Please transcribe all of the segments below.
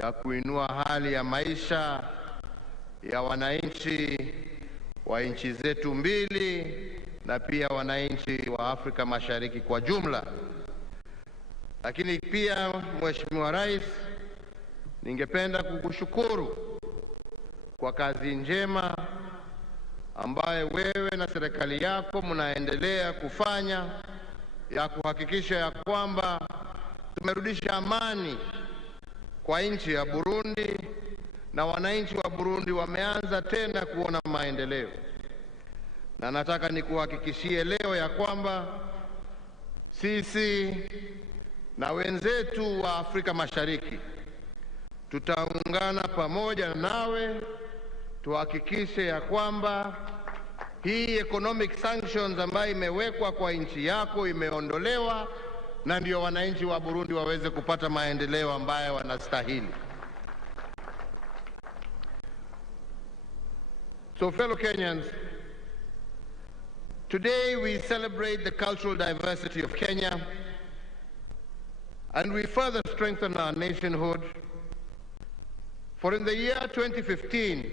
ya kuinua hali ya maisha ya wananchi wa nchi zetu mbili na pia wananchi wa Afrika Mashariki kwa jumla. Lakini pia Mheshimiwa Rais, ningependa kukushukuru kwa kazi njema ambayo wewe na serikali yako mnaendelea kufanya ya kuhakikisha ya kwamba tumerudisha amani kwa nchi ya Burundi na wananchi wa Burundi wameanza tena kuona maendeleo. Na nataka nikuhakikishie leo ya kwamba sisi na wenzetu wa Afrika Mashariki tutaungana pamoja nawe tuhakikishe ya kwamba hii economic sanctions ambayo imewekwa kwa nchi yako imeondolewa na ndio wananchi wa Burundi waweze kupata maendeleo ambayo wanastahili. So fellow Kenyans, today we celebrate the cultural diversity of Kenya and we further strengthen our nationhood. For in the year 2015,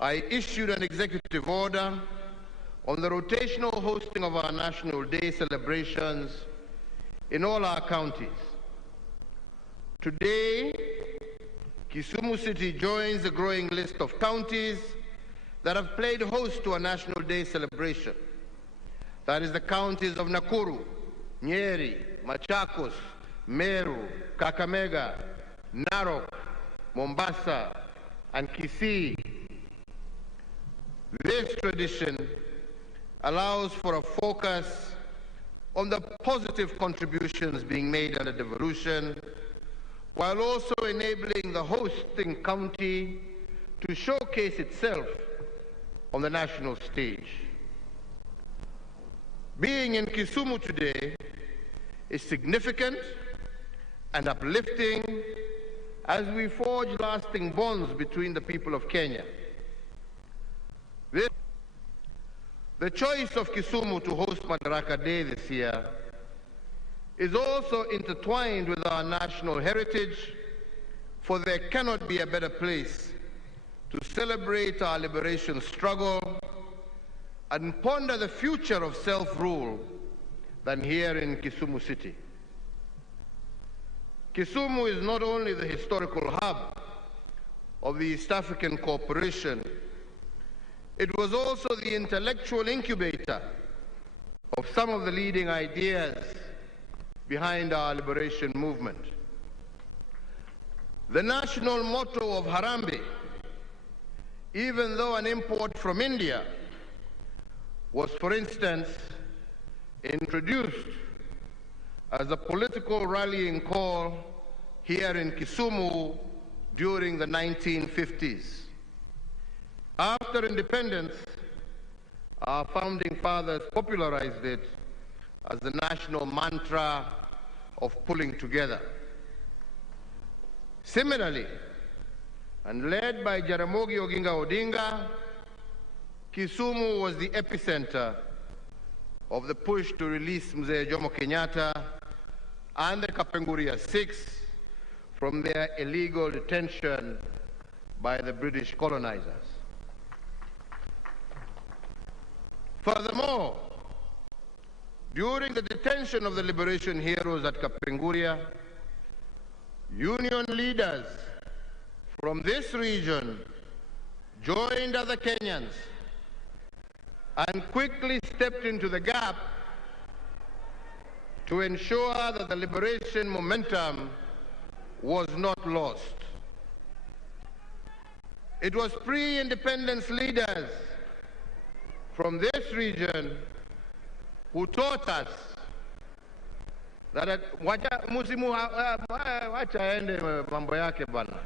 I issued an executive order on the rotational hosting of our National Day celebrations in all our counties. Today, Kisumu City joins a growing list of counties that have played host to a National Day celebration. That is the counties of Nakuru, Nyeri, Machakos, Meru, Kakamega, Narok, Mombasa, and Kisii. This tradition allows for a focus on the positive contributions being made under devolution, while also enabling the hosting county to showcase itself on the national stage. Being in Kisumu today is significant and uplifting as we forge lasting bonds between the people of Kenya. The choice of Kisumu to host Madaraka Day this year is also intertwined with our national heritage, for there cannot be a better place to celebrate our liberation struggle and ponder the future of self-rule than here in Kisumu City. Kisumu is not only the historical hub of the East African Cooperation, it was also the intellectual incubator of some of the leading ideas behind our liberation movement. The national motto of Harambee, even though an import from India, was, for instance, introduced as a political rallying call here in Kisumu during the 1950s. After independence, our founding fathers popularized it as the national mantra of pulling together. Similarly, and led by Jaramogi Oginga Odinga, Kisumu was the epicenter of the push to release Mzee Jomo Kenyatta and the Kapenguria Six from their illegal detention by the British colonizers. Furthermore, during the detention of the liberation heroes at Kapenguria, union leaders from this region joined other Kenyans and quickly stepped into the gap to ensure that the liberation momentum was not lost. It was pre-independence leaders from this region who taught us that wacha ende mambo yake bana.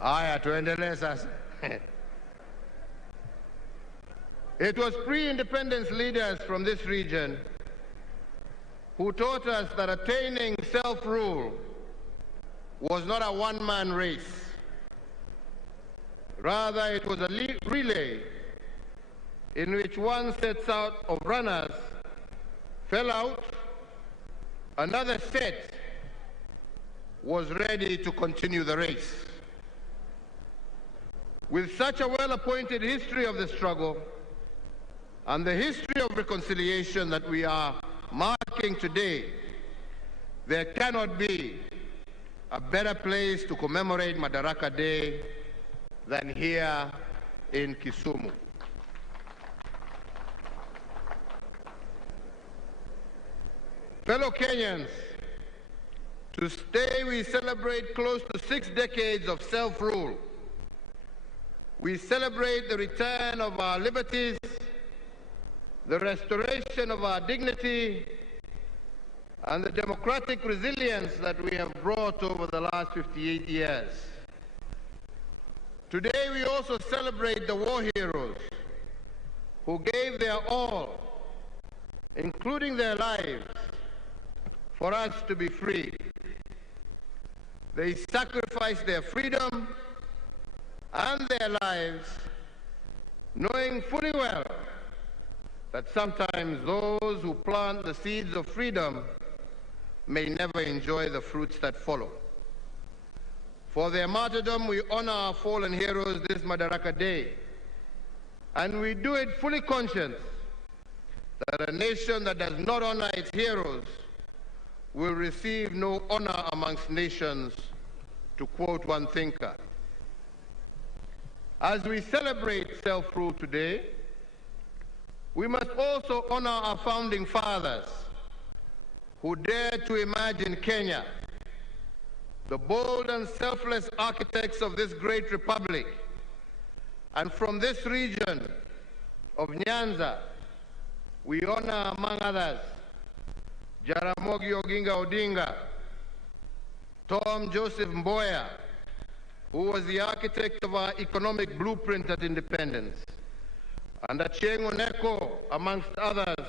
Aya, tuendelee sasa. It was pre-independence leaders from this region who taught us that attaining self-rule was not a one-man race. Rather, it was a relay in which one sets out of runners fell out, another set was ready to continue the race. With such a well-appointed history of the struggle and the history of reconciliation that we are marking today, there cannot be a better place to commemorate Madaraka Day than here in Kisumu. Fellow Kenyans, today we celebrate close to 6 decades of self-rule. We celebrate the return of our liberties, the restoration of our dignity, and the democratic resilience that we have brought over the last 58 years. Today we also celebrate the war heroes who gave their all, including their lives, for us to be free. They sacrificed their freedom and their lives, knowing fully well that sometimes those who plant the seeds of freedom may never enjoy the fruits that follow. For their martyrdom, we honor our fallen heroes this Madaraka Day, and we do it fully conscious that a nation that does not honor its heroes will receive no honor amongst nations, to quote one thinker. As we celebrate self-rule today, we must also honor our founding fathers who dared to imagine Kenya, the bold and selfless architects of this great republic. And from this region of Nyanza, we honor, among others, Jaramogi Oginga Odinga, Tom Joseph Mboya, who was the architect of our economic blueprint at independence, and Achieng' Oneko, amongst others,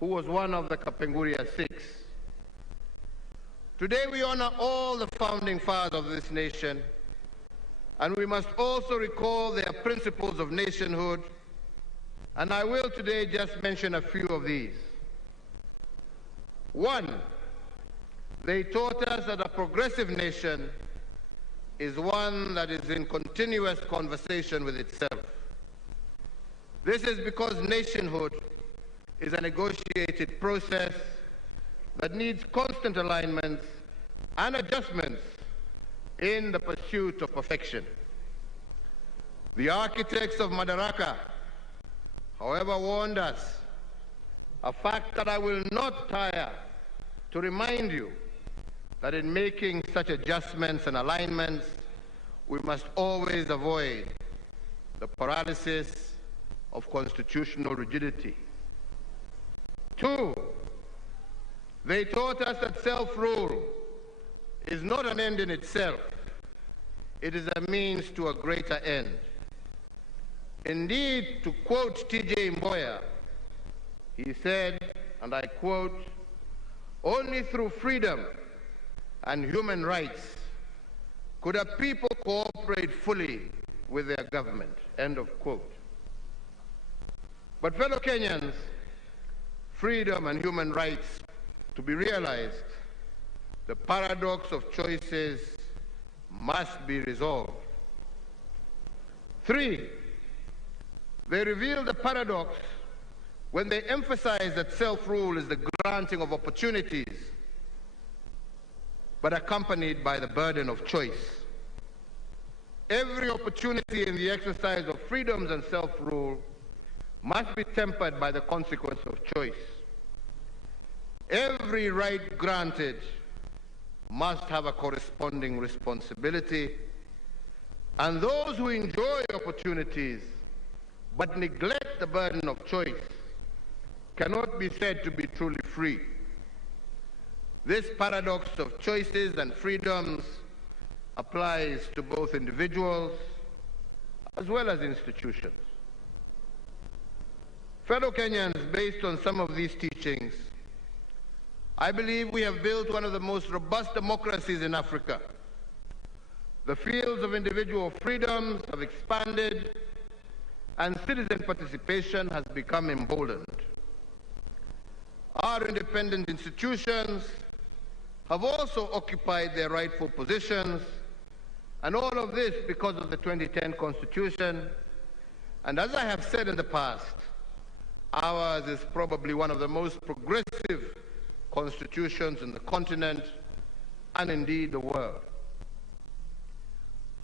who was one of the Kapenguria Six. Today we honor all the founding fathers of this nation, and we must also recall their principles of nationhood, and I will today just mention a few of these. One, they taught us that a progressive nation is one that is in continuous conversation with itself. This is because nationhood is a negotiated process that needs constant alignments and adjustments in the pursuit of perfection. The architects of Madaraka, however, warned us, a fact that I will not tire to remind you, that in making such adjustments and alignments, we must always avoid the paralysis of constitutional rigidity. Two, they taught us that self-rule is not an end in itself. It is a means to a greater end. Indeed, to quote T.J. Mboya, he said, and I quote, "Only through freedom and human rights could a people cooperate fully with their government," end of quote. But fellow Kenyans, freedom and human rights to be realized, the paradox of choices must be resolved. Three, they reveal the paradox when they emphasize that self-rule is the granting of opportunities, but accompanied by the burden of choice. Every opportunity in the exercise of freedoms and self-rule must be tempered by the consequence of choice. Every right granted must have a corresponding responsibility, and those who enjoy opportunities but neglect the burden of choice cannot be said to be truly free. This paradox of choices and freedoms applies to both individuals as well as institutions. Fellow Kenyans, based on some of these teachings, I believe we have built one of the most robust democracies in Africa. The fields of individual freedoms have expanded, and citizen participation has become emboldened. Our independent institutions have also occupied their rightful positions, and all of this because of the 2010 Constitution. And as I have said in the past, ours is probably one of the most progressive constitutions in the continent and indeed the world.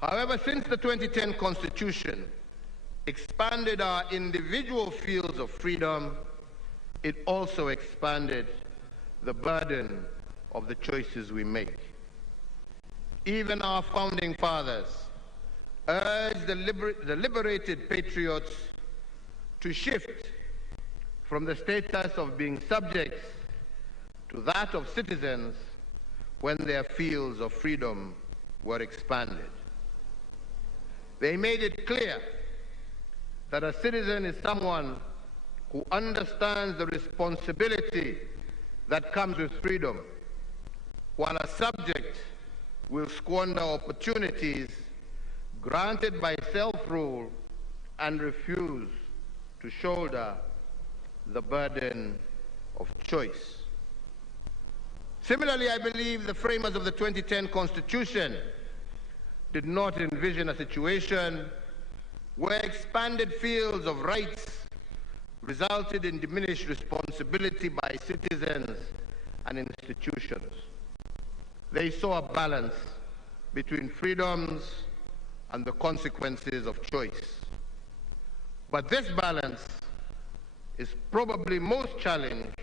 However, since the 2010 Constitution expanded our individual fields of freedom, it also expanded the burden of the choices we make. Even our founding fathers urged the liberated patriots to shift from the status of being subjects to that of citizens when their fields of freedom were expanded. They made it clear that a citizen is someone who understands the responsibility that comes with freedom, while a subject will squander opportunities granted by self-rule and refuse to shoulder the burden of choice. Similarly, I believe the framers of the 2010 Constitution did not envision a situation where expanded fields of rights resulted in diminished responsibility by citizens and institutions. They saw a balance between freedoms and the consequences of choice. But this balance is probably most challenged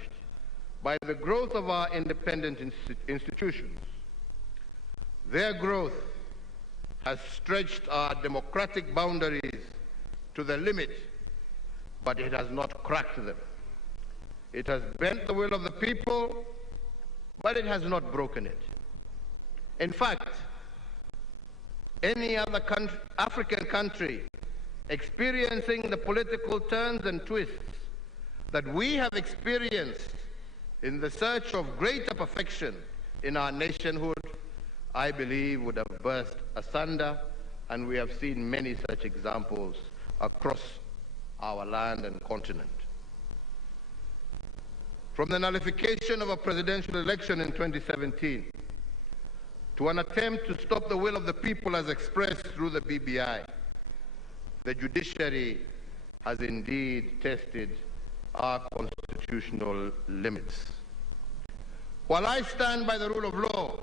by the growth of our independent institutions. Their growth has stretched our democratic boundaries to the limit, but it has not cracked them. It has bent the will of the people, but it has not broken it. In fact, any other African country experiencing the political turns and twists that we have experienced in the search of greater perfection in our nationhood, I believe would have burst asunder, and we have seen many such examples across our land and continent. From the nullification of a presidential election in 2017 to an attempt to stop the will of the people as expressed through the BBI, the judiciary has indeed tested our constitutional limits. While I stand by the rule of law,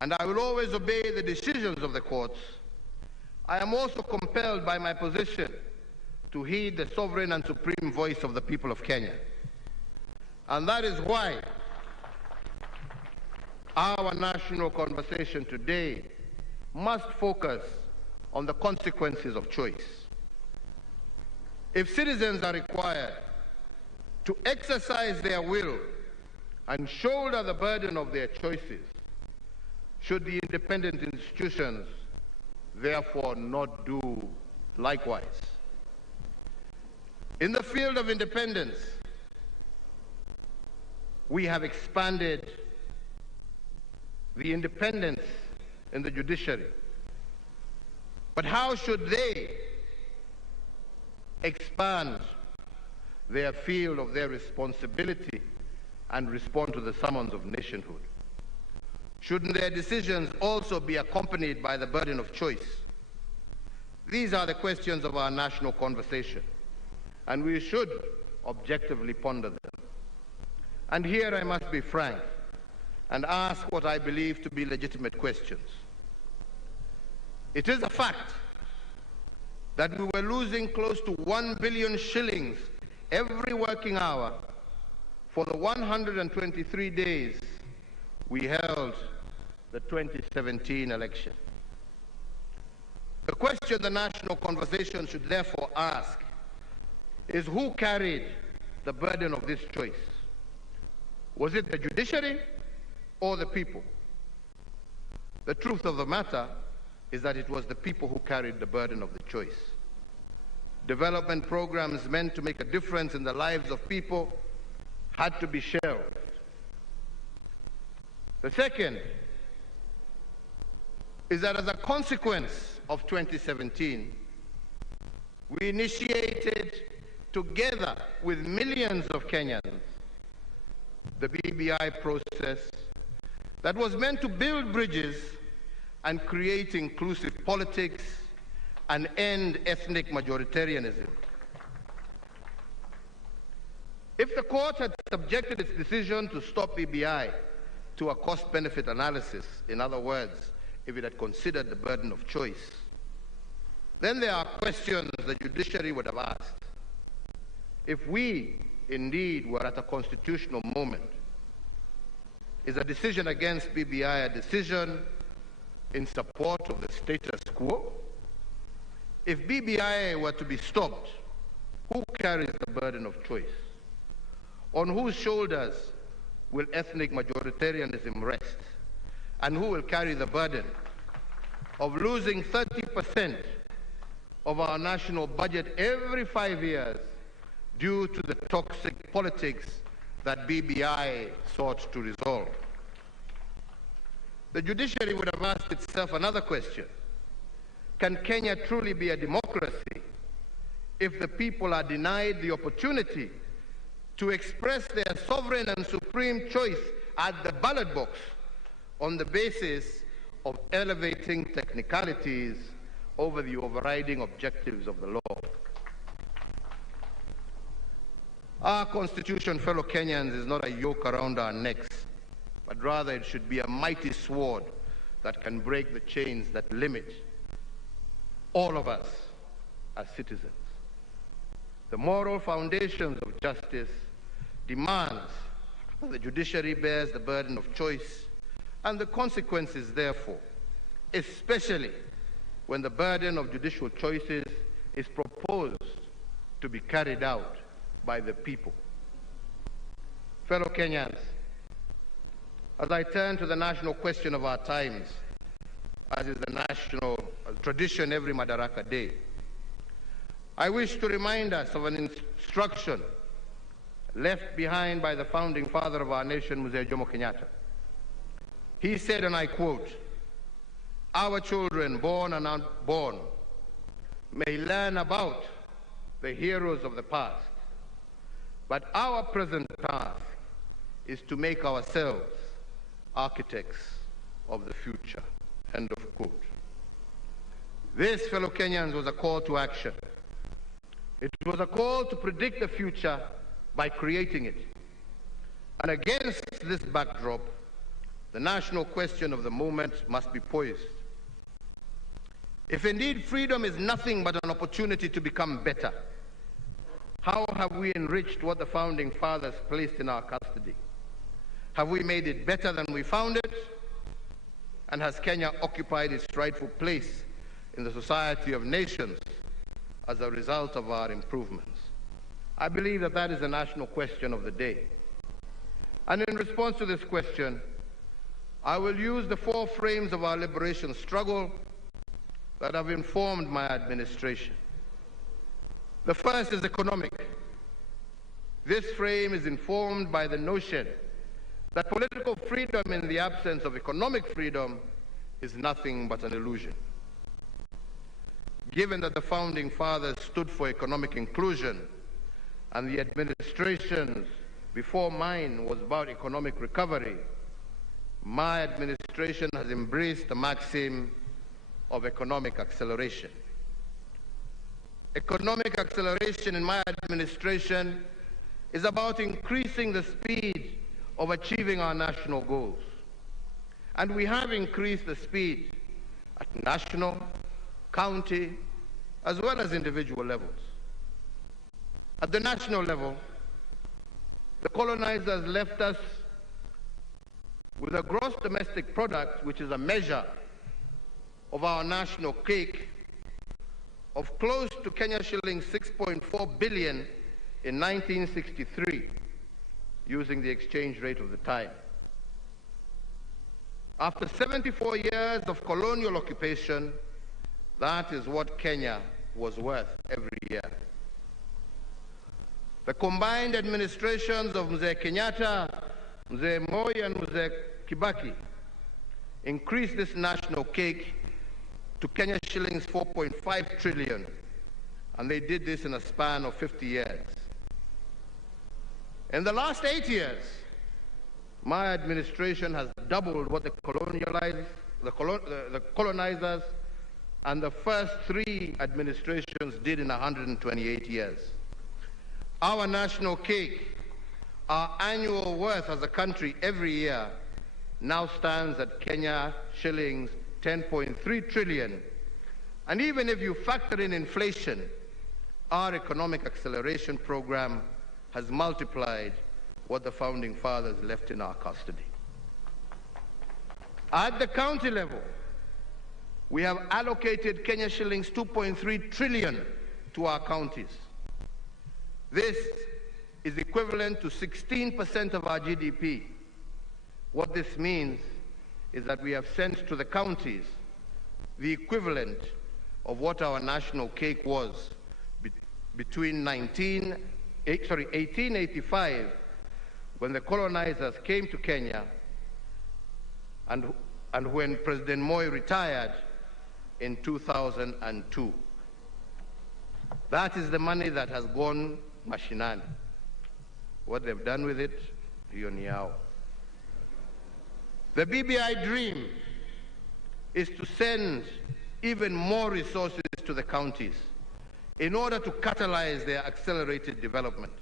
and I will always obey the decisions of the courts, I am also compelled by my position to heed the sovereign and supreme voice of the people of Kenya. And that is why our national conversation today must focus on the consequences of choice. If citizens are required to exercise their will and shoulder the burden of their choices, should the independent institutions therefore not do likewise? In the field of independence, we have expanded the independence in the judiciary. But how should they expand their field of their responsibility and respond to the summons of nationhood? Shouldn't their decisions also be accompanied by the burden of choice? These are the questions of our national conversation, and we should objectively ponder them. And here I must be frank and ask what I believe to be legitimate questions. It is a fact that we were losing close to 1 billion shillings every working hour for the 123 days we held the 2017 election. The question the national conversation should therefore ask is who carried the burden of this choice? Was it the judiciary or the people? The truth of the matter is that it was the people who carried the burden of the choice. Development programs meant to make a difference in the lives of people had to be shelved. The second is that as a consequence of 2017, we initiated, together with millions of Kenyans, the BBI process that was meant to build bridges and create inclusive politics and end ethnic majoritarianism. If the court had subjected its decision to stop BBI to a cost-benefit analysis, in other words, if it had considered the burden of choice, then there are questions the judiciary would have asked. If we indeed were at a constitutional moment, is a decision against BBI a decision in support of the status quo? If BBI were to be stopped, who carries the burden of choice? On whose shoulders will ethnic majoritarianism rest? And who will carry the burden of losing 30% of our national budget every 5 years due to the toxic politics that BBI sought to resolve? The judiciary would have asked itself another question. Can Kenya truly be a democracy if the people are denied the opportunity to express their sovereign and supreme choice at the ballot box on the basis of elevating technicalities over the overriding objectives of the law? Our Constitution, fellow Kenyans, is not a yoke around our necks, but rather it should be a mighty sword that can break the chains that limit all of us as citizens. The moral foundations of justice demands that the judiciary bears the burden of choice and the consequences, therefore, especially when the burden of judicial choices is proposed to be carried out by the people. Fellow Kenyans, as I turn to the national question of our times, as is the national tradition every Madaraka Day, I wish to remind us of an instruction left behind by the founding father of our nation, Mzee Jomo Kenyatta. He said, and I quote, "Our children, born and unborn, may learn about the heroes of the past, but our present task is to make ourselves architects of the future." End of quote. This, fellow Kenyans, was a call to action. It was a call to predict the future by creating it. And against this backdrop, the national question of the moment must be poised. If indeed freedom is nothing but an opportunity to become better, how have we enriched what the founding fathers placed in our custody? Have we made it better than we found it? And has Kenya occupied its rightful place in the society of nations as a result of our improvements? I believe that that is the national question of the day. And in response to this question, I will use the 4 frames of our liberation struggle that have informed my administration. The first is economic. This frame is informed by the notion that political freedom in the absence of economic freedom is nothing but an illusion. Given that the founding fathers stood for economic inclusion and the administrations before mine was about economic recovery, my administration has embraced the maxim of economic acceleration. Economic acceleration in my administration is about increasing the speed of achieving our national goals. And we have increased the speed at national, county, as well as individual levels. At the national level, the colonizers left us with a gross domestic product, which is a measure of our national cake, of close to Kenya shillings 6.4 billion in 1963, using the exchange rate of the time. After 74 years of colonial occupation, that is what Kenya was worth every year. The combined administrations of Mzee Kenyatta, Mzee Moi, and Mzee Kibaki increased this national cake to Kenya shillings 4.5 trillion and they did this in a span of 50 years. In the last 8 years, my administration has doubled what the colonizers and the first 3 administrations did in 128 years. Our national cake, our annual worth as a country every year, now stands at Kenya shillings 10.3 trillion. And even if you factor in inflation, our economic acceleration program has multiplied what the founding fathers left in our custody. At the county level, we have allocated Kenya shillings 2.3 trillion to our counties. This is equivalent to 16% of our GDP. What this means is that we have sent to the counties the equivalent of what our national cake was between 1885, when the colonizers came to Kenya, and when President Moi retired in 2002. That is the money that has gone mashinani. What they've done with it, hiyo ni yao. The BBI dream is to send even more resources to the counties in order to catalyze their accelerated development.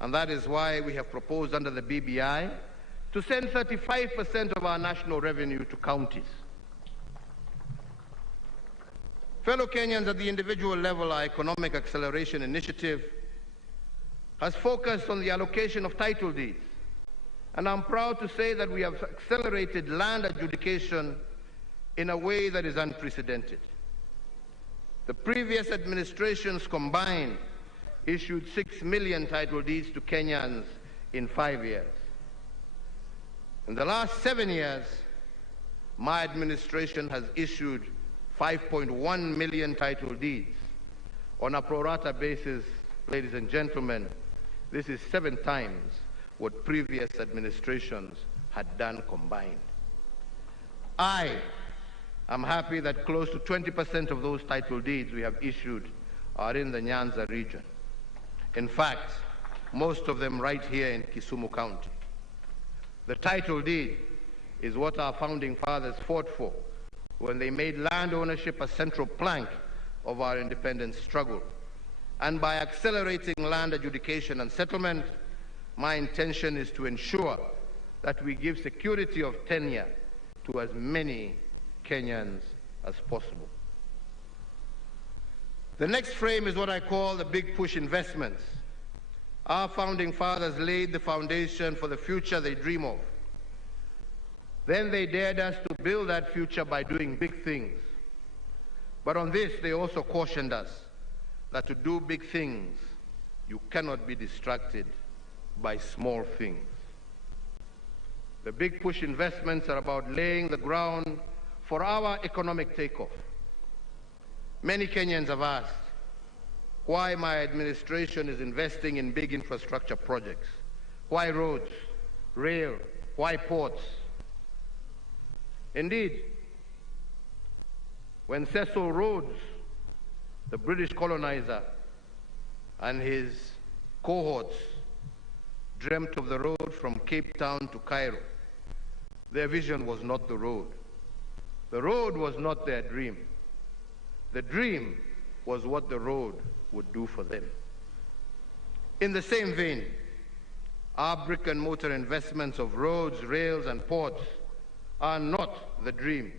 And that is why we have proposed under the BBI to send 35% of our national revenue to counties. Fellow Kenyans, at the individual level, our economic acceleration initiative has focused on the allocation of title deeds. And I'm proud to say that we have accelerated land adjudication in a way that is unprecedented. The previous administrations combined issued 6 million title deeds to Kenyans in 5 years. In the last 7 years, my administration has issued 5.1 million title deeds. On a pro rata basis, ladies and gentlemen, this is 7 times what previous administrations had done combined. I am happy that close to 20% of those title deeds we have issued are in the Nyanza region. In fact, most of them right here in Kisumu County. The title deed is what our founding fathers fought for when they made land ownership a central plank of our independence struggle. And by accelerating land adjudication and settlement, my intention is to ensure that we give security of tenure to as many Kenyans as possible. The next frame is what I call the big push investments. Our founding fathers laid the foundation for the future they dream of. Then they dared us to build that future by doing big things. But on this, they also cautioned us that to do big things, you cannot be distracted by small things. The big push investments are about laying the ground for our economic takeoff. Many Kenyans have asked why my administration is investing in big infrastructure projects. Why roads, rail, why ports? Indeed, when Cecil Rhodes, the British colonizer, and his cohorts dreamt of the road from Cape Town to Cairo, their vision was not the road. The road was not their dream. The dream was what the road would do for them. In the same vein, our brick and mortar investments of roads, rails, and ports are not the dream.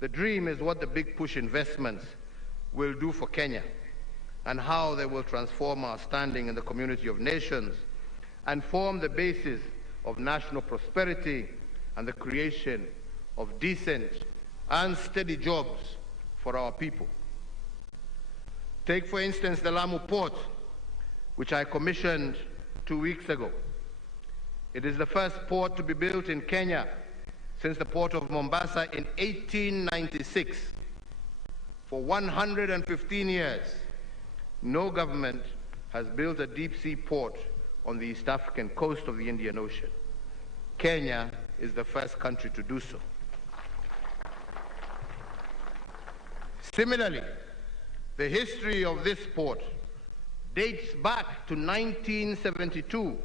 The dream is what the big push investments will do for Kenya and how they will transform our standing in the community of nations and form the basis of national prosperity and the creation of decent and steady jobs for our people. Take, for instance, the Lamu Port, which I commissioned 2 weeks ago. It is the first port to be built in Kenya since the port of Mombasa in 1896. For 115 years, no government has built a deep-sea port on the East African coast of the Indian Ocean. Kenya is the first country to do so. Similarly, The history of this port dates back to 1972,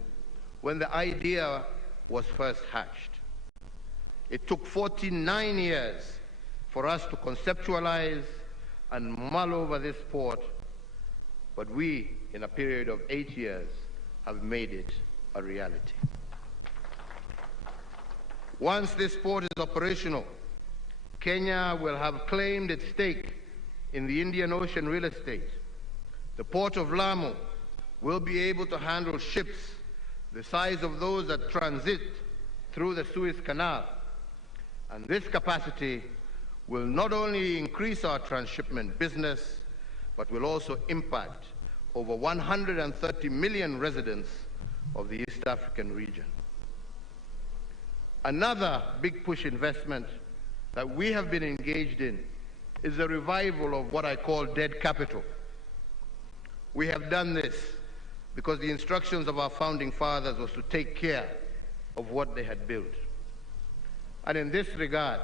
when the idea was first hatched. It took 49 years for us to conceptualize and mull over this port, but we, in a period of 8 years, have made it a reality. Once this port is operational, Kenya will have claimed its stake in the Indian Ocean real estate. The port of Lamu will be able to handle ships the size of those that transit through the Suez Canal. And this capacity will not only increase our transshipment business, but will also impact over 130 million residents of the East African region. Another big push investment that we have been engaged in is the revival of what I call dead capital. We have done this because the instructions of our founding fathers was to take care of what they had built. And in this regard,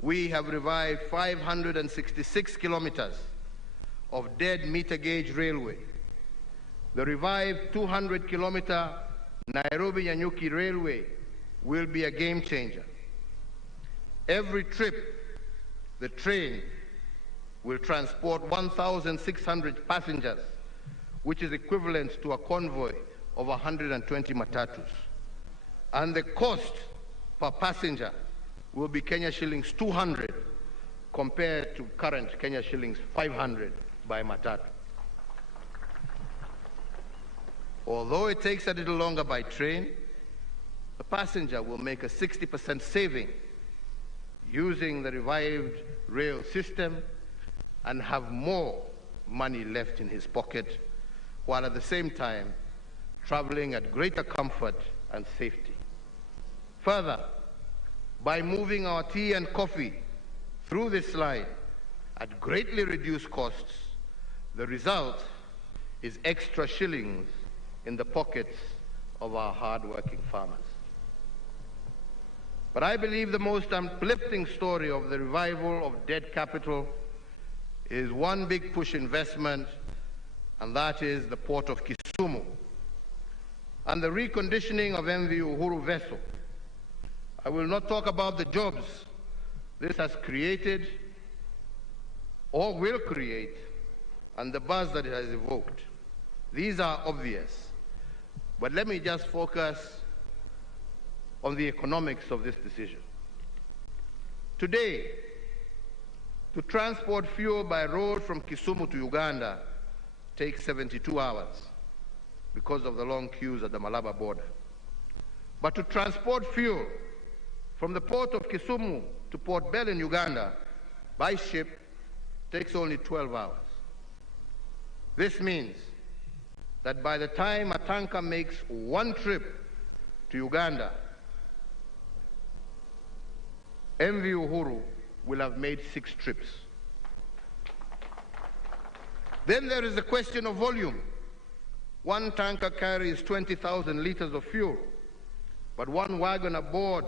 we have revived 566 kilometers of dead meter gauge railway. The revived 200-kilometer Nairobi-Nyanyuki railway will be a game changer. Every trip, the train will transport 1,600 passengers, which is equivalent to a convoy of 120 matatus. And the cost per passenger will be Kenya shillings 200 compared to current Kenya shillings 500 by matatu. Although it takes a little longer by train, the passenger will make a 60% saving using the revived rail system and have more money left in his pocket, while at the same time traveling at greater comfort and safety. Further, by moving our tea and coffee through this line at greatly reduced costs, the result is extra shillings in the pockets of our hard-working farmers. But I believe the most uplifting story of the revival of dead capital is one big push investment, and that is the port of Kisumu and the reconditioning of MV Uhuru vessel. I will not talk about the jobs this has created or will create and the buzz that it has evoked. These are obvious, but let me just focus on the economics of this decision. Today, to transport fuel by road from Kisumu to Uganda takes 72 hours because of the long queues at the Malaba border. But to transport fuel from the port of Kisumu to Port Bell in Uganda by ship takes only 12 hours. This means that by the time a tanker makes one trip to Uganda, MV Uhuru will have made 6 trips. Then there is the question of volume. One tanker carries 20,000 liters of fuel, but one wagon aboard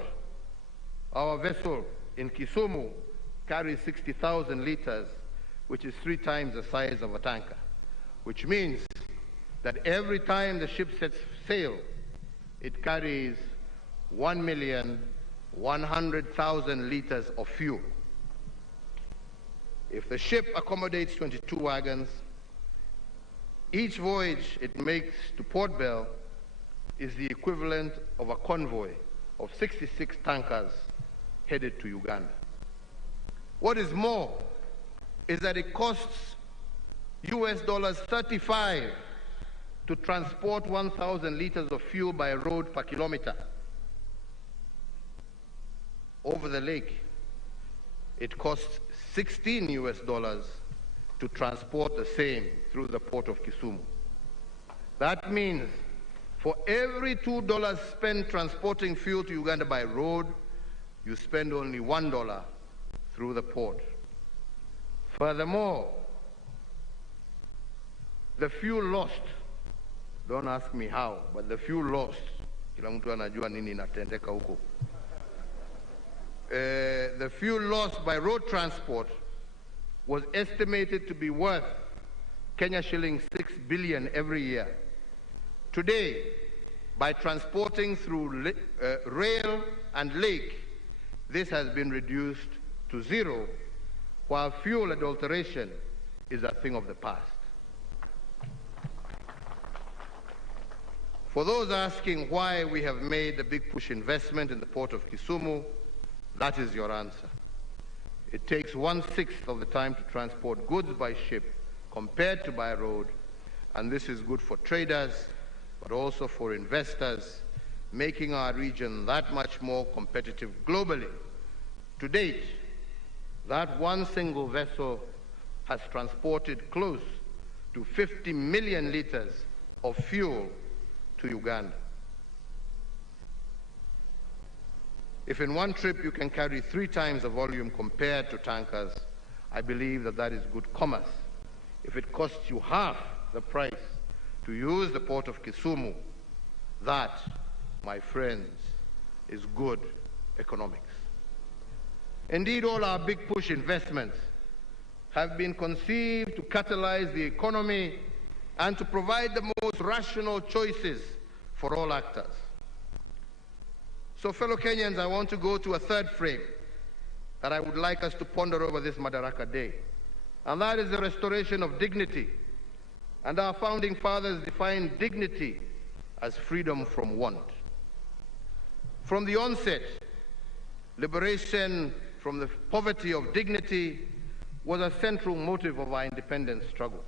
our vessel in Kisumu carries 60,000 liters, which is 3 times the size of a tanker, which means that every time the ship sets sail, it carries 1,100,000 liters of fuel. If the ship accommodates 22 wagons, each voyage it makes to Port Bell is the equivalent of a convoy of 66 tankers headed to Uganda. What is more is that it costs $35 to transport 1,000 liters of fuel by road per kilometer. Over the lake, it costs $16 to transport the same through the port of Kisumu. That means for every $2 spent transporting fuel to Uganda by road, you spend only $1 through the port. Furthermore, the fuel lost, don't ask me how, but the fuel lost, kila mtu anajua nini inatendeka huko. The fuel lost by road transport was estimated to be worth Kenya shillings 6 billion every year. Today, by transporting through rail and lake, this has been reduced to zero, while fuel adulteration is a thing of the past. For those asking why we have made a big push investment in the port of Kisumu, that is your answer. It takes 1/6 of the time to transport goods by ship compared to by road, and this is good for traders, but also for investors, making our region that much more competitive globally. To date, that one single vessel has transported close to 50 million liters of fuel to Uganda. If in one trip you can carry 3 times the volume compared to tankers, I believe that that is good commerce. If it costs you half the price to use the port of Kisumu, that, my friends, is good economics. Indeed, all our big push investments have been conceived to catalyze the economy and to provide the most rational choices for all actors. So, fellow Kenyans, I want to go to a third frame that I would like us to ponder over this Madaraka Day, and that is the restoration of dignity. And our founding fathers defined dignity as freedom from want. From the onset, liberation from the poverty of dignity was a central motive of our independence struggle.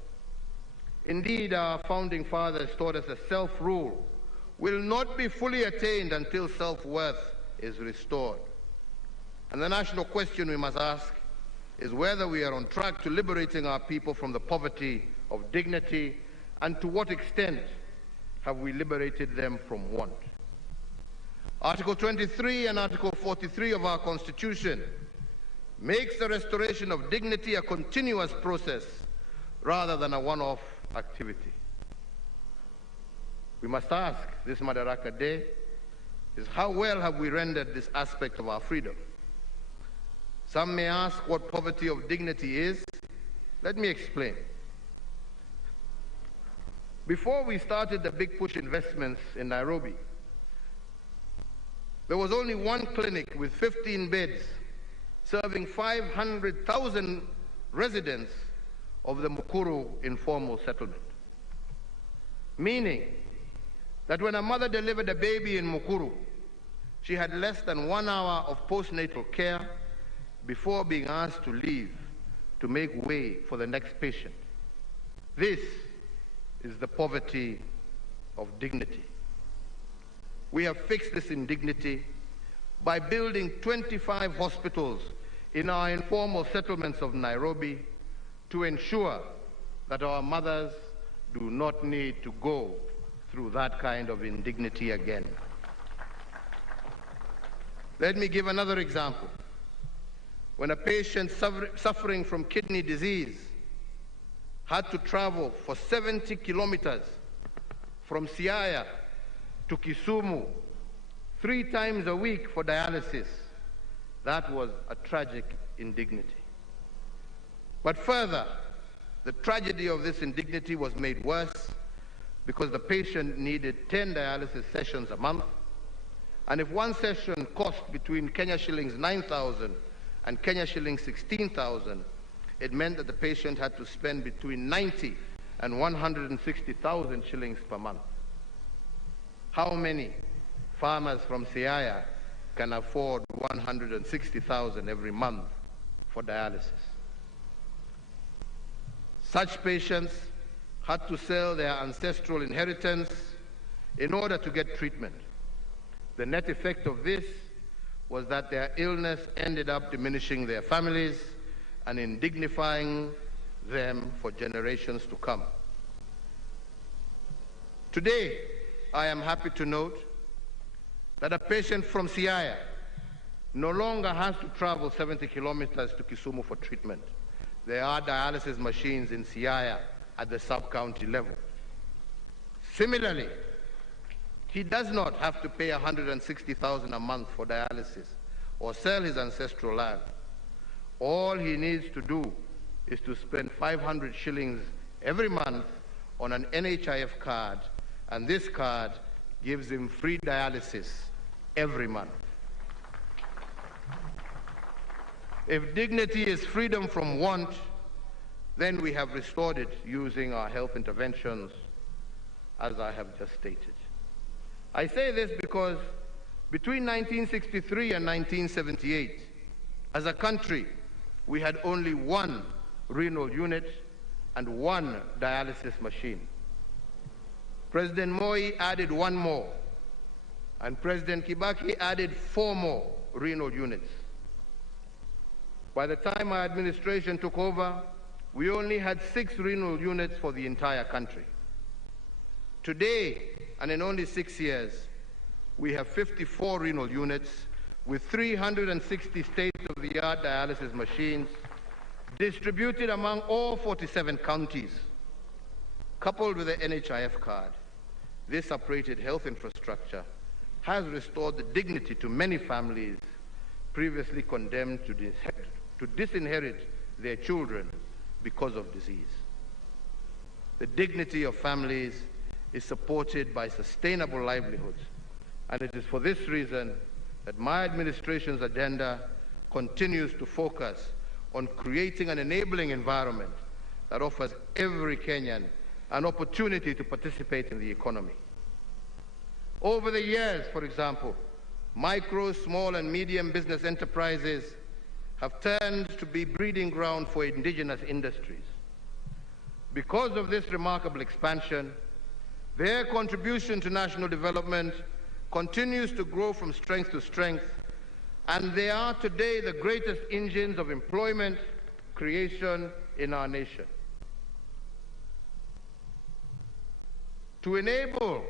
Indeed, our founding fathers taught us that self-rule will not be fully attained until self-worth is restored. And the national question we must ask is whether we are on track to liberating our people from the poverty of dignity, and to what extent have we liberated them from want. Article 23 and Article 43 of our Constitution makes the restoration of dignity a continuous process rather than a one-off activity. We must ask this Madaraka Day is how well have we rendered this aspect of our freedom? Some may ask what poverty of dignity is. Let me explain. Before we started the big push investments in Nairobi, there was only one clinic with 15 beds serving 500,000 residents of the Uhuru informal settlement. Meaning that when a mother delivered a baby in Uhuru, she had less than 1 hour of postnatal care before being asked to leave to make way for the next patient. This is the poverty of dignity. We have fixed this indignity by building 25 hospitals in our informal settlements of Nairobi to ensure that our mothers do not need to go through that kind of indignity again. Let me give another example. When a patient suffering from kidney disease had to travel for 70 kilometers from Siaya to Kisumu 3 times a week for dialysis, that was a tragic indignity. But further, the tragedy of this indignity was made worse because the patient needed 10 dialysis sessions a month, and if one session cost between Kenya shillings 9,000 and Kenya shillings 16,000, it meant that the patient had to spend between 90 and 160,000 shillings per month. How many farmers from Siaya can afford 160,000 every month for dialysis? Such patients had to sell their ancestral inheritance in order to get treatment. The net effect of this was that their illness ended up diminishing their families and indignifying them for generations to come. Today, I am happy to note that a patient from Siaya no longer has to travel 70 kilometers to Kisumu for treatment. There are dialysis machines in Siaya at the sub-county level. Similarly, he does not have to pay 160,000 a month for dialysis or sell his ancestral land. All he needs to do is to spend 500 shillings every month on an NHIF card, and this card gives him free dialysis every month. If dignity is freedom from want, then we have restored it using our health interventions, as I have just stated. I say this because between 1963 and 1978, as a country, we had only one renal unit and one dialysis machine. President Moi added one more, and President Kibaki added 4 more renal units. By the time our administration took over, we only had 6 renal units for the entire country. Today, and in only 6 years, we have 54 renal units with 360 state-of-the-art dialysis machines distributed among all 47 counties. Coupled with the NHIF card, this upgraded health infrastructure has restored the dignity to many families previously condemned to disinherit their children because of disease. The dignity of families is supported by sustainable livelihoods, and it is for this reason that my administration's agenda continues to focus on creating an enabling environment that offers every Kenyan an opportunity to participate in the economy. Over the years, for example, micro, small, and medium business enterprises have turned to be breeding ground for indigenous industries. Because of this remarkable expansion, their contribution to national development continues to grow from strength to strength, and they are today the greatest engines of employment creation in our nation. To enable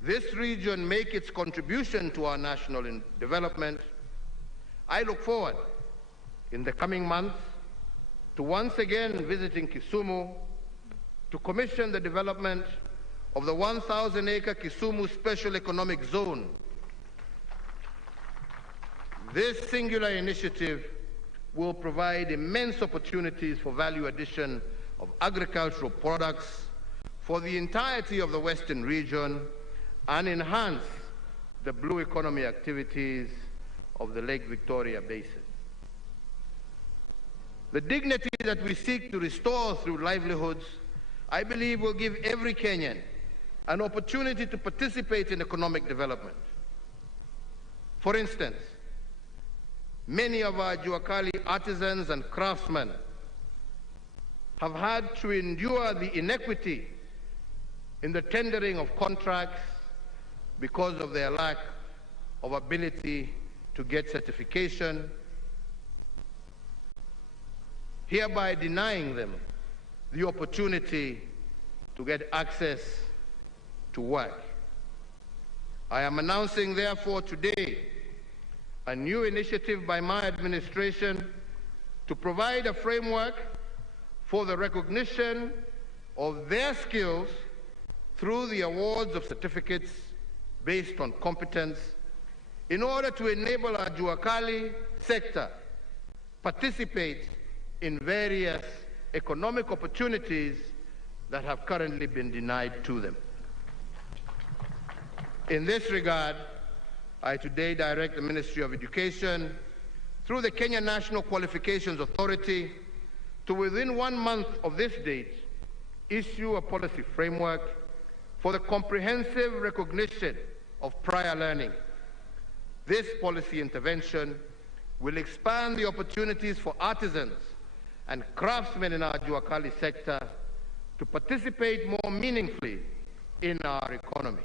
this region make its contribution to our national development, I look forward in the coming months to once again visiting Kisumu to commission the development of the 1,000-acre Kisumu Special Economic Zone. This singular initiative will provide immense opportunities for value addition of agricultural products for the entirety of the Western region and enhance the blue economy activities of the Lake Victoria Basin. The dignity that we seek to restore through livelihoods, I believe, will give every Kenyan an opportunity to participate in economic development. For instance, many of our Juakali artisans and craftsmen have had to endure the inequity in the tendering of contracts because of their lack of ability to get certification, hereby denying them the opportunity to get access to work. I am announcing, therefore, today a new initiative by my administration to provide a framework for the recognition of their skills through the awards of certificates based on competence in order to enable our Juakali sector participate in various economic opportunities that have currently been denied to them. In this regard, I today direct the Ministry of Education through the Kenya National Qualifications Authority to, within 1 month of this date, issue a policy framework for the comprehensive recognition of prior learning. This policy intervention will expand the opportunities for artisans and craftsmen in our Juakali sector to participate more meaningfully in our economy.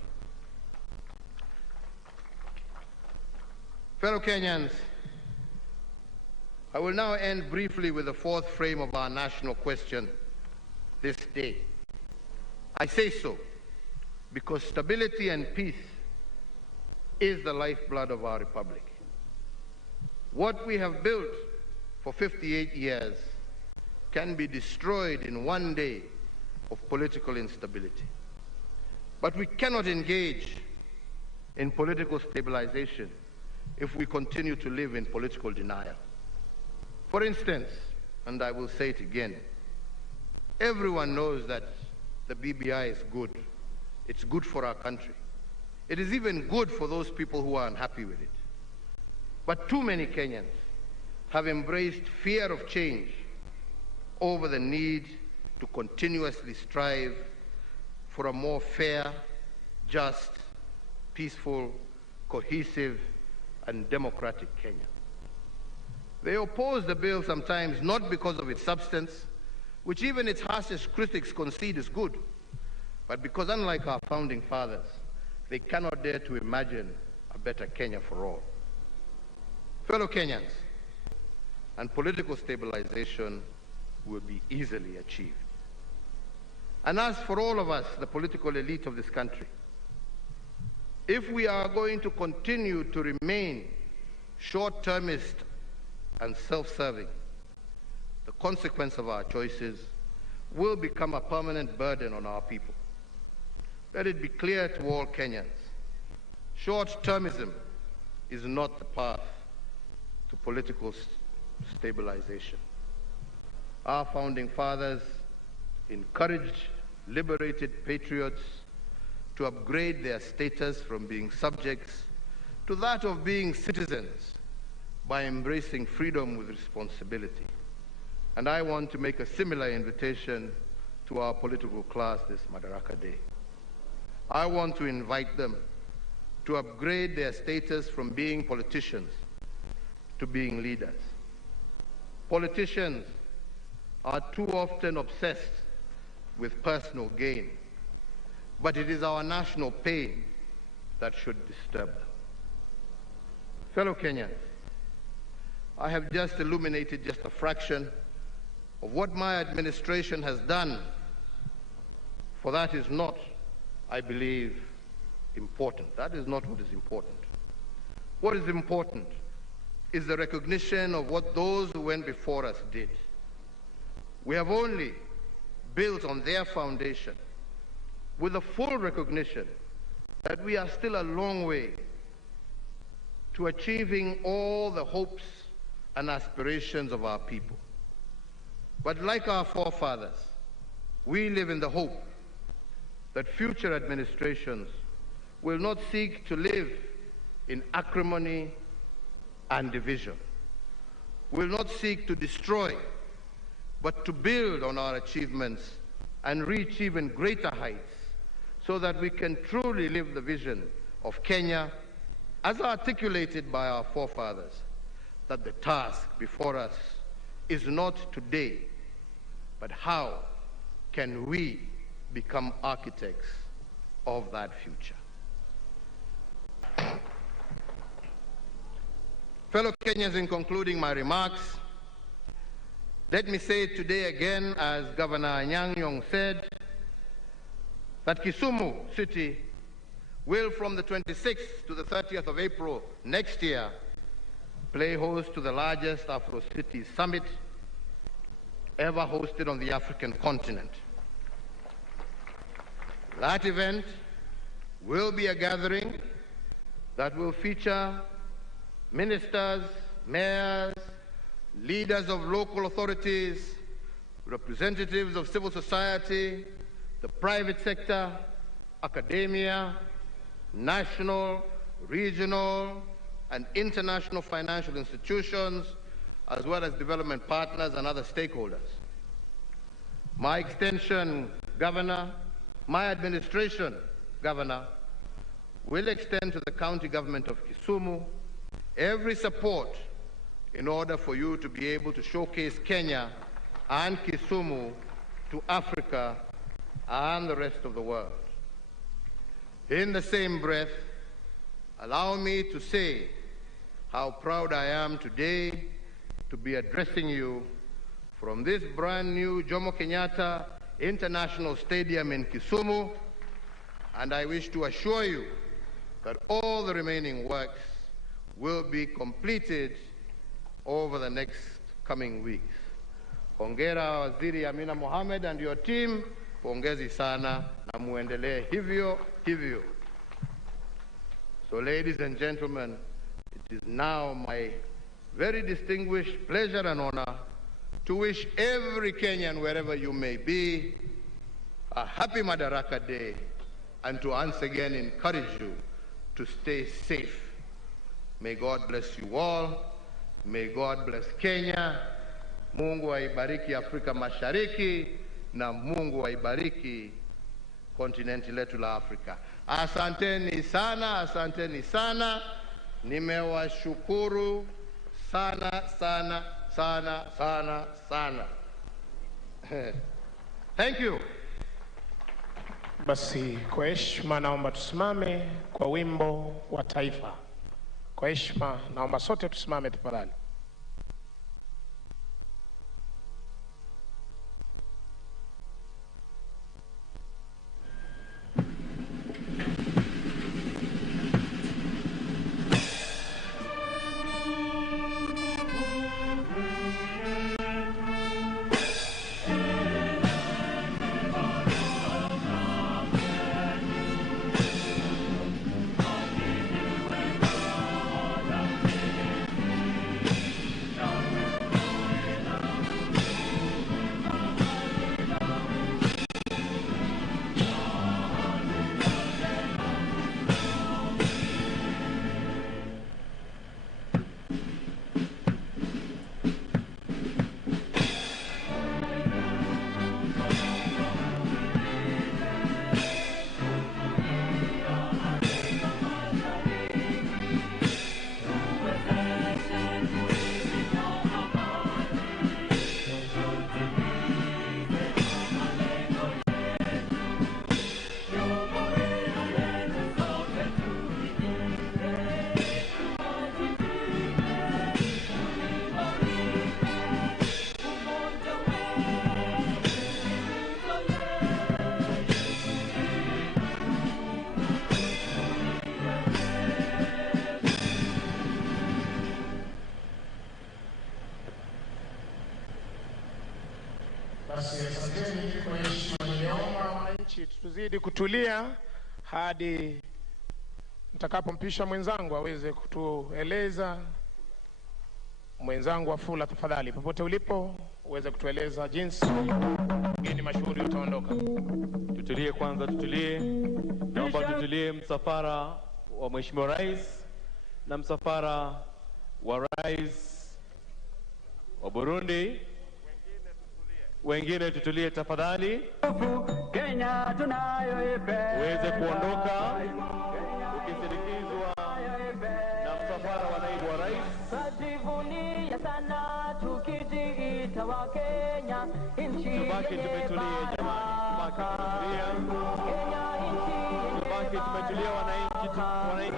Fellow Kenyans, I will now end briefly with the 4th frame of our national question this day. I say so because stability and peace is the lifeblood of our republic. What we have built for 58 years can be destroyed in 1 day of political instability. But we cannot engage in political stabilization if we continue to live in political denial. For instance, and I will say it again. Everyone knows that the BBI is good. It's good for our country. It is even good for those people who are unhappy with it. But too many Kenyans have embraced fear of change over the need to continuously strive for a more fair, just, peaceful, cohesive, and democratic Kenya. They oppose the bill sometimes not because of its substance, which even its harshest critics concede is good, but because, unlike our founding fathers, they cannot dare to imagine a better Kenya for all. Fellow Kenyans, and political stabilization will be easily achieved. And as for all of us, the political elite of this country, if we are going to continue to remain short-termist and self-serving, the consequence of our choices will become a permanent burden on our people. Let it be clear to all Kenyans, short-termism is not the path to political stabilization. Our founding fathers encouraged liberated patriots to upgrade their status from being subjects to that of being citizens by embracing freedom with responsibility. And I want to make a similar invitation to our political class this Madaraka Day. I want to invite them to upgrade their status from being politicians to being leaders. Politicians are too often obsessed with personal gain, but it is our national pain that should disturb them. Fellow Kenyans, I have just illuminated just a fraction of what my administration has done, for that is not, I believe, important. That is not what is important. What is important is the recognition of what those who went before us did. We have only built on their foundation with a full recognition that we are still a long way to achieving all the hopes and aspirations of our people. But like our forefathers, we live in the hope that future administrations will not seek to live in acrimony and division, will not seek to destroy, but to build on our achievements and reach even greater heights so that we can truly live the vision of Kenya as articulated by our forefathers, that the task before us is not today, but how can we become architects of that future. Fellow Kenyans, in concluding my remarks, let me say today again, as Governor Anyang' Nyong'o said, that Kisumu City will, from the 26th to the 30th of April next year, play host to the largest Afro-City Summit ever hosted on the African continent. That event will be a gathering that will feature ministers, mayors, leaders of local authorities, representatives of civil society, the private sector, academia, national, regional, and international financial institutions, as well as development partners and other stakeholders. My extension, Governor, my administration, Governor, will extend to the county government of Kisumu every support in order for you to be able to showcase Kenya and Kisumu to Africa and the rest of the world. In the same breath, allow me to say how proud I am today to be addressing you from this brand new Jomo Kenyatta International Stadium in Kisumu, and I wish to assure you that all the remaining works will be completed over the next coming weeks. Hongera Waziri Amina Mohamed and your team, pongezi sana na muendelee hivyo hivyo. So ladies and gentlemen, it is now my very distinguished pleasure and honor to wish every Kenyan, wherever you may be, a happy Madaraka Day, and to once again encourage you to stay safe. May God bless you all. May God bless Kenya. Mungu aibariki Afrika Mashariki na Mungu aibariki kontinenti letu la Afrika. Asanteni sana, asanteni sana. Nimewashukuru sana sana sana sana sana. Thank you. Basi kwa heshima naomba tusimame kwa wimbo wa taifa. Kwa heshima naomba sote tusimame tafadhali. Basi asanteni kwa heshima. Nimeomba wananchi tuzidi kutulia hadi mtakapompisha mwenzangu aweze kutueleza. Mwenzangu Wafula, tafadhali popote ulipo uweze kutueleza jinsi mgeni mashuhuri utaondoka. Tutulie kwanza, tutulie. Naomba tutulie. Msafara wa Mheshimiwa Rais na msafara wa Rais wa Burundi. Wengine tutulie tafadhali. Kenya tunayoipenda uweze kuondoka ukisindikizwa na msafara wa naibu wa rais. Tujivunie sana tukijiita wa Kenya, nchi Tubaki tumetulia jamani, tubaki tumetulia wananchi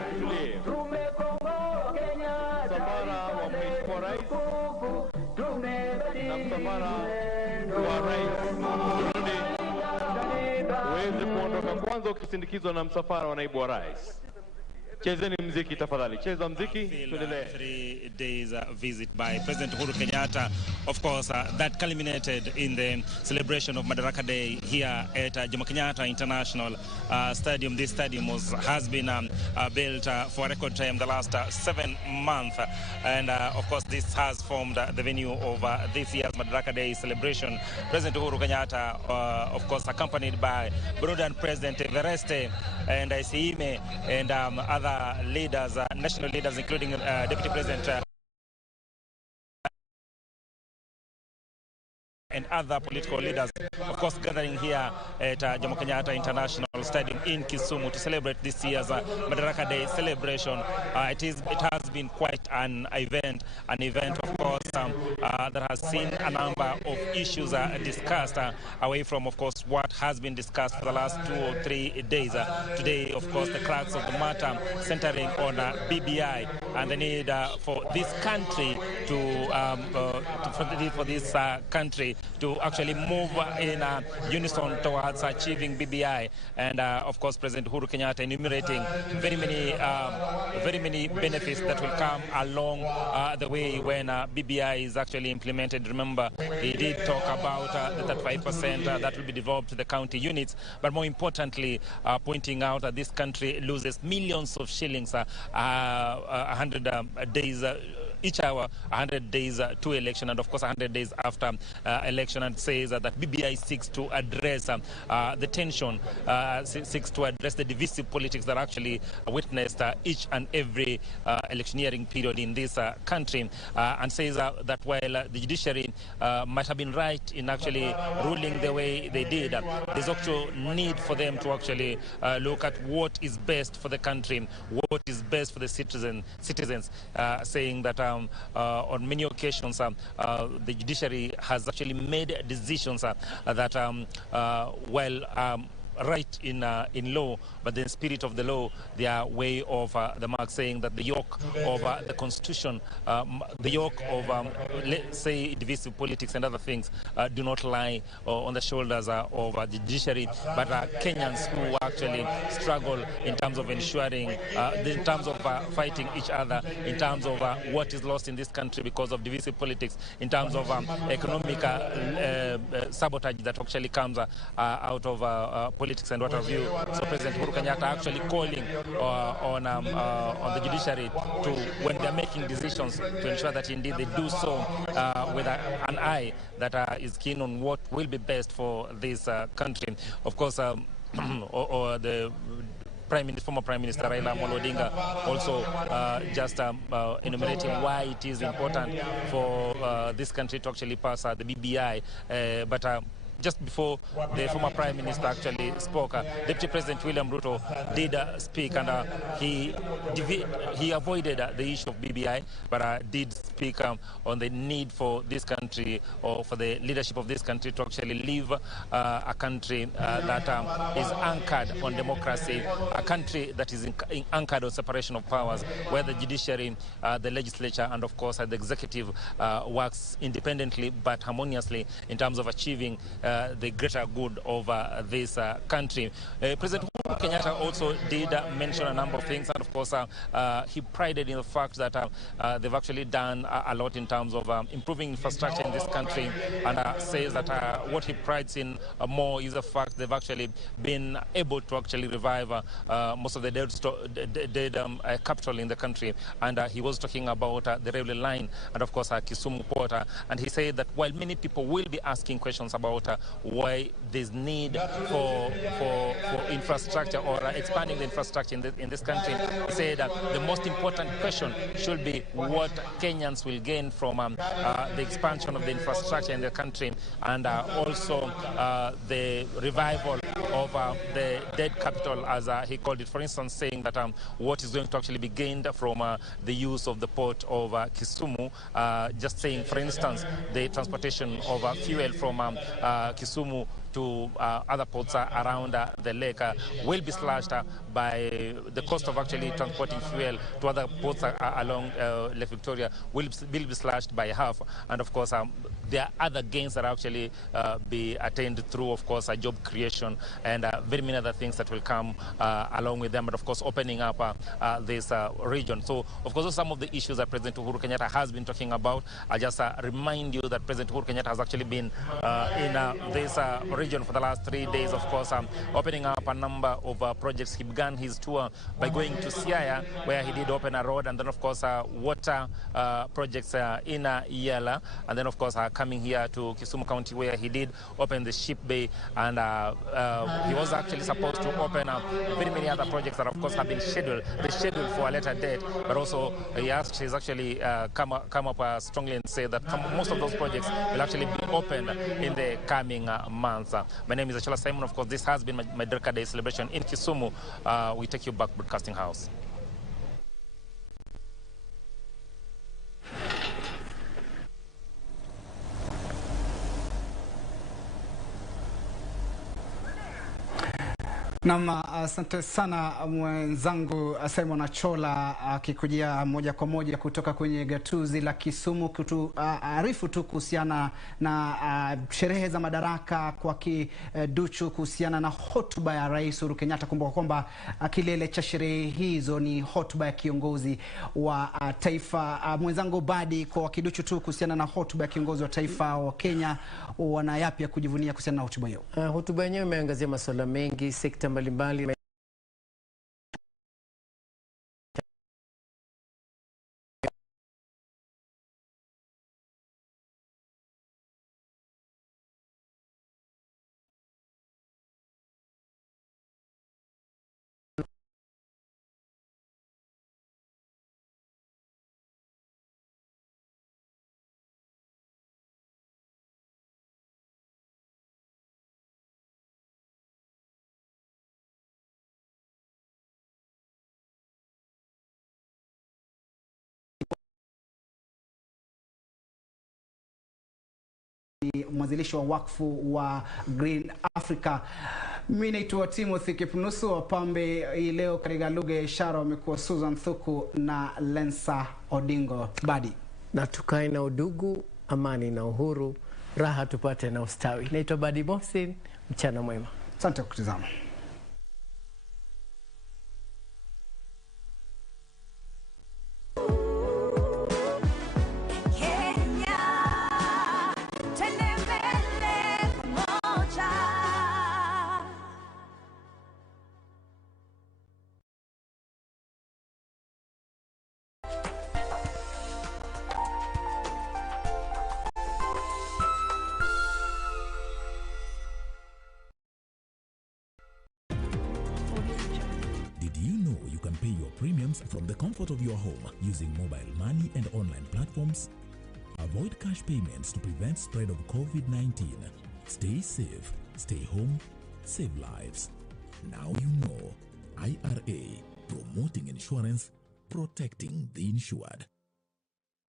tutulie. Tumekomboa Kenya, msafara wa Mheshimiwa Rais na msafara wa Rais Burundi uweze kuondoka kwanza ukisindikizwa na msafara wa naibu wa rais. Chezeni mziki tafadhali. Cheza mziki. 3 days visit by President Uhuru Kenyatta. Of course, that culminated in the celebration of Madaraka Day here at Jomo Kenyatta International Stadium. This stadium has been built for a record time the last 7 months. And of course, this has formed the venue of this year's Madaraka Day celebration. President Uhuru Kenyatta, of course, accompanied by Burundian President Evereste and Isiime and other leaders, national leaders, including Deputy President and other political leaders, of course, gathering here at Jomo Kenyatta International Stadium in Kisumu to celebrate this year's Madaraka Day celebration. It has been quite an event, of course, that has seen a number of issues discussed away from, of course, what has been discussed for the last 2 or 3 days. Today, of course, the crux of the matter centering on BBI and the need for this country to actually move in unison towards achieving BBI. And of course, President Uhuru Kenyatta enumerating very many benefits that will come along the way when BBI is actually implemented. Remember, he did talk about the 35% that will be devolved to the county units, but more importantly, pointing out that this country loses millions of shillings 100 days each hour, 100 days to election, and of course 100 days after election, and says that BBI seeks to address the tension, seeks to address the divisive politics that actually witnessed each and every electioneering period in this country, and says that while the judiciary might have been right in actually ruling the way they did, there's also need for them to actually look at what is best for the country, what is best for the citizens, saying that on many occasions the judiciary has actually made decisions that while right in law, but the spirit of the law, their way of the mark, saying that the yoke of the constitution, the yoke of let's say divisive politics and other things do not lie on the shoulders of the judiciary, but Kenyans who actually struggle in terms of ensuring, in terms of fighting each other, in terms of what is lost in this country because of divisive politics, in terms of economic sabotage that actually comes out of politics and what have you. So President Uhuru Kenyatta actually calling on the judiciary to, when they're making decisions, to ensure that indeed they do so with an eye that is keen on what will be best for this country. Of course, or the former Prime Minister Raila Odinga also just enumerating why it is important for this country to actually pass the BBI, but just before the former Prime Minister actually spoke, Deputy President William Ruto did speak, and he avoided the issue of BBI, but did speak on the need for this country, or for the leadership of this country, to actually live a country that is anchored on democracy, a country that is anchored on separation of powers, where the judiciary, the legislature, and of course the executive works independently but harmoniously in terms of achieving the greater good of this country. President Uhuru Kenyatta also did mention a number of things, and of course he prided in the fact that they've actually done a lot in terms of improving infrastructure in this country, and says that what he prides in more is the fact they've actually been able to actually revive most of the dead capital in the country, and he was talking about the railway line and of course Kisumu port, and he said that while many people will be asking questions about why there's need for infrastructure or expanding the infrastructure in this country, he said that the most important question should be what Kenyans will gain from the expansion of the infrastructure in the country, and also the revival of the dead capital, as he called it. For instance, saying that what is going to actually be gained from the use of the port of Kisumu, just saying, for instance, the transportation of fuel from Kisumu to other ports around the lake will be slashed by the cost of actually transporting fuel to other ports along Lake Victoria will be slashed by half. And of course, there are other gains that actually be attained through, of course, job creation and very many other things that will come along with them, but of course opening up this region. So of course those are some of the issues that President Uhuru Kenyatta has been talking about. I just remind you that President Uhuru Kenyatta has actually been in this region for the last 3 days, of course, opening up a number of projects. He began his tour by going to Siaya, where he did open a road, and then of course water projects in Yala, and then of course coming here to Kisumu County, where he did open the ship bay, and he was actually supposed to open very many other projects that of course have been rescheduled for a later date, but also he's actually come up strongly and said that most of those projects will actually be opened in the coming months. My name is Achola Simon. Of course, this has been Madaraka Day celebration in Kisumu. We take you back, Broadcasting House. Nama, asante sana mwenzangu Simon Achola akikujia moja kwa moja kutoka kwenye gatuzi la Kisumu arifu tu kuhusiana na sherehe za madaraka kwa kiduchu, kuhusiana na hotuba ya Rais Uhuru Kenyatta. Kumbuka kwamba kilele cha sherehe hizo ni hotuba ya kiongozi wa taifa. Mwenzangu Badi, kwa kiduchu tu kuhusiana na hotuba ya kiongozi wa taifa wa Kenya, wana yapi ya kujivunia kuhusiana na hotuba hiyo? Hotuba yenyewe imeangazia masuala mengi, sekta mbalimbali. mwanzilishi wa wakfu wa Green Africa. Mimi naitwa Timothy Kipnusu. Wapambe hii leo katika lugha ya ishara wamekuwa Susan Thuku na Lensa Odingo. Badi. Na tukae na udugu, amani na uhuru, raha tupate na ustawi. Naitwa Badi Mohsin, mchana mwema. Asante kwa kutazama. Did you know you can pay your premiums from the comfort of your home using mobile money and online platforms? Avoid cash payments to prevent spread of COVID-19. Stay safe, stay home, save lives. Now you know. IRA, promoting insurance, protecting the insured.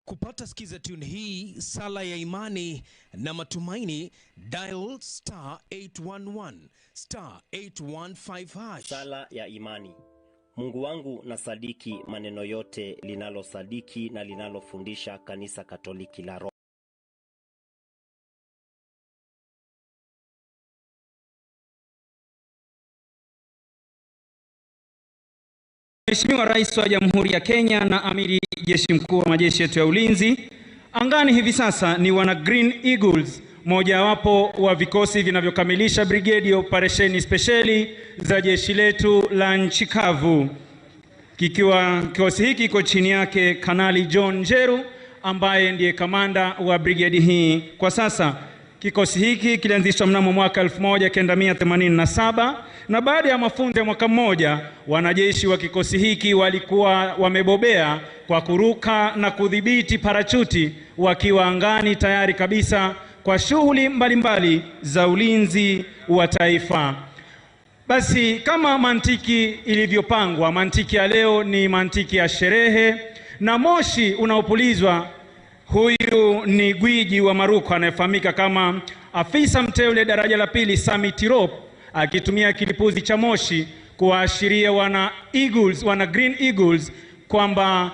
Kupata skiza tune hii, sala ya imani na matumaini, dial *811 *815 #. Sala ya imani. Mungu wangu na sadiki maneno yote linalosadiki na linalofundisha kanisa Katoliki la Roma. Mheshimiwa Rais wa Jamhuri ya Kenya na Amiri Jeshi Mkuu wa majeshi yetu ya ulinzi, angani hivi sasa ni wana Green Eagles, mojawapo wa vikosi vinavyokamilisha brigedi ya operesheni spesheli za jeshi letu la nchi kavu. Kikosi hiki kiko chini yake Kanali John Njeru ambaye ndiye kamanda wa brigedi hii kwa sasa. Kikosi hiki kilianzishwa mnamo mwaka 1987 na baada ya mafunzo ya mwaka mmoja, wanajeshi wa kikosi hiki walikuwa wamebobea kwa kuruka na kudhibiti parachuti wakiwa angani tayari kabisa kwa shughuli mbalimbali za ulinzi wa taifa. Basi kama mantiki ilivyopangwa, mantiki ya leo ni mantiki ya sherehe na moshi unaopulizwa. Huyu ni gwiji wa maruko anayefahamika kama afisa mteule daraja la pili Sami Tirop, akitumia kilipuzi cha moshi kuashiria wana Green Eagles kwamba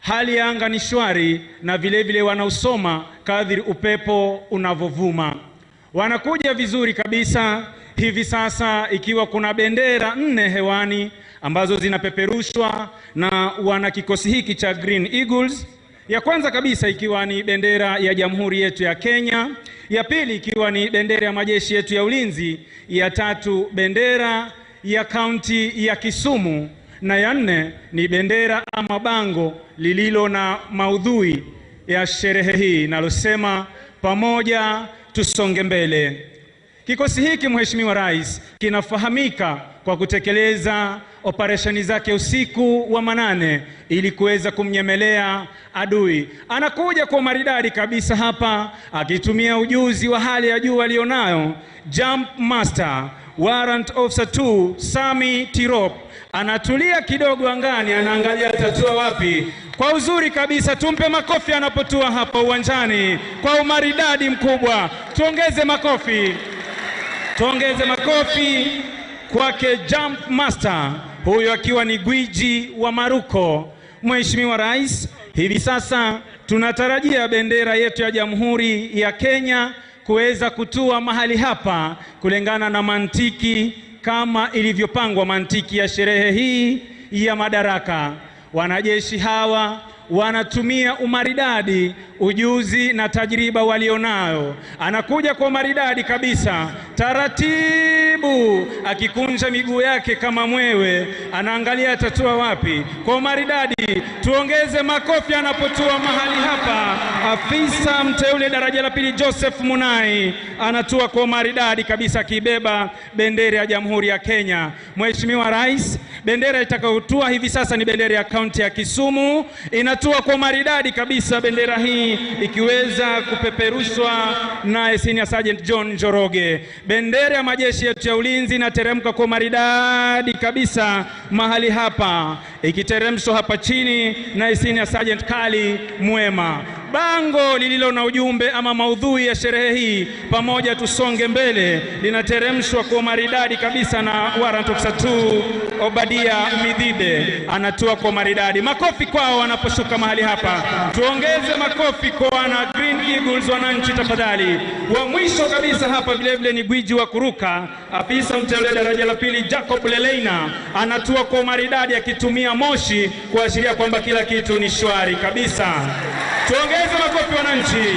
hali ya anga ni shwari na vile wanausoma kadri upepo unavovuma. Wanakuja vizuri kabisa hivi sasa, ikiwa kuna bendera 4 hewani ambazo zinapeperushwa na wana kikosi hiki cha Green Eagles. Ya kwanza kabisa ikiwa ni bendera ya Jamhuri yetu ya Kenya, ya pili ikiwa ni bendera ya majeshi yetu ya ulinzi, ya tatu bendera ya kaunti ya Kisumu, na ya 4 ni bendera ama bango lililo na maudhui ya sherehe hii nalosema pamoja tusonge mbele. Kikosi hiki Mheshimiwa Rais kinafahamika kwa kutekeleza operesheni zake usiku wa manane ili kuweza kumnyemelea adui. Anakuja kwa maridadi kabisa hapa akitumia ujuzi wa hali ya juu alionayo Jump Master Warrant Officer 2 Sami Tirop. Anatulia kidogo angani, anaangalia atatua wapi. Kwa uzuri kabisa, tumpe makofi anapotua hapa uwanjani kwa umaridadi mkubwa. Tuongeze makofi. Tuongeze makofi kwake Jump Master, huyo akiwa ni gwiji wa maruko. Mheshimiwa Rais, hivi sasa tunatarajia bendera yetu ya Jamhuri ya Kenya kuweza kutua mahali hapa kulingana na mantiki kama ilivyopangwa, mantiki ya sherehe hii ya Madaraka. Wanajeshi hawa wanatumia umaridadi, ujuzi na tajriba walionayo. Anakuja kwa maridadi kabisa, taratibu, akikunja miguu yake kama mwewe, anaangalia atatua wapi. Kwa maridadi, tuongeze makofi anapotua mahali hapa. Afisa mteule daraja la pili Joseph Munai anatua kwa maridadi kabisa, akibeba bendera ya Jamhuri ya Kenya. Mheshimiwa Rais, bendera itakayotua hivi sasa ni bendera ya kaunti ya Kisumu. Inatua kwa maridadi kabisa, bendera hii ikiweza kupeperushwa na Senior Sergeant John Njoroge. Bendera ya majeshi yetu ya ulinzi inateremka kwa maridadi kabisa mahali hapa, ikiteremshwa hapa chini na Senior Sergeant Kali Mwema. Bango lililo na ujumbe ama maudhui ya sherehe hii, pamoja tusonge mbele, linateremshwa kwa maridadi kabisa na Warrant Officer 2 Obadia Midide, anatua kwa maridadi. Makofi kwao wanaposhuka mahali hapa. Tuongeze makofi kwa wana Green Eagles wananchi tafadhali. Wa mwisho kabisa hapa vile vile ni gwiji wa kuruka, afisa mteule daraja la pili Jacob Leleina, anatua kwa maridadi akitumia moshi kuashiria kwamba kila kitu ni shwari kabisa. Tuongeze makofi wananchi.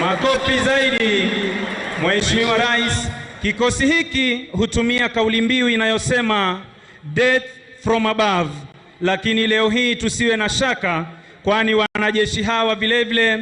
Makofi zaidi. Mheshimiwa Rais, kikosi hiki hutumia kauli mbiu inayosema death from above, lakini leo hii tusiwe na shaka, kwani wanajeshi hawa vile vile